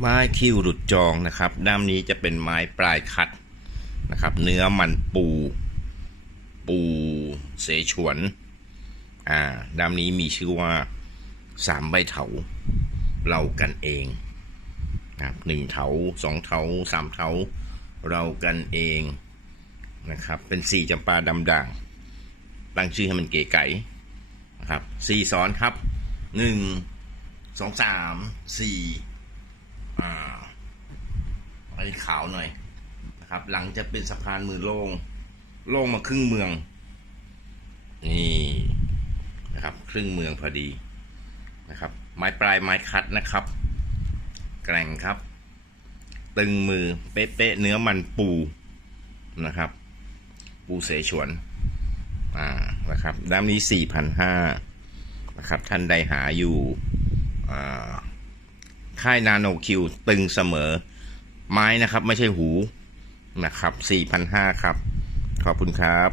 ไม้คิวหลุดจองนะครับ ด้ามนี้จะเป็นไม้ปลายคัดนะครับ เนื้อมันปู ปูเสฉวน อ่า ด้ามนี้มีชื่อว่าสามใบเถาเรากันเองนะครับหนึ่งเถาสองเถาสามเถาเรากันเองนะครับ เป็นสี่จำปาดำด่าง ตั้งชื่อให้มันเก๋ไก๋นะครับสี่ซ้อนครับหนึ่งสองสามสี่ อ่าอันนี้ขาวหน่อยนะครับ หลังจะเป็นสะพานมือโล่งโล่งมาครึ่งเมือง นี่นะครับ ครึ่งเมืองพอดีนะครับ ไม้ปลายไม้คัดนะครับ แกร่งครับ ตึงมือเป๊ะๆเนื้อมันปูนะครับ ปูเสฉวนอ่านะครับด้ามนี้สี่พันห้านะครับ ท่านใดหาอยู่อ่า ค่ายนาโนคิวตึงเสมอ ไม้นะครับ ไม่ใช่หูนะครับสี่พันห้าครับ ขอบคุณครับ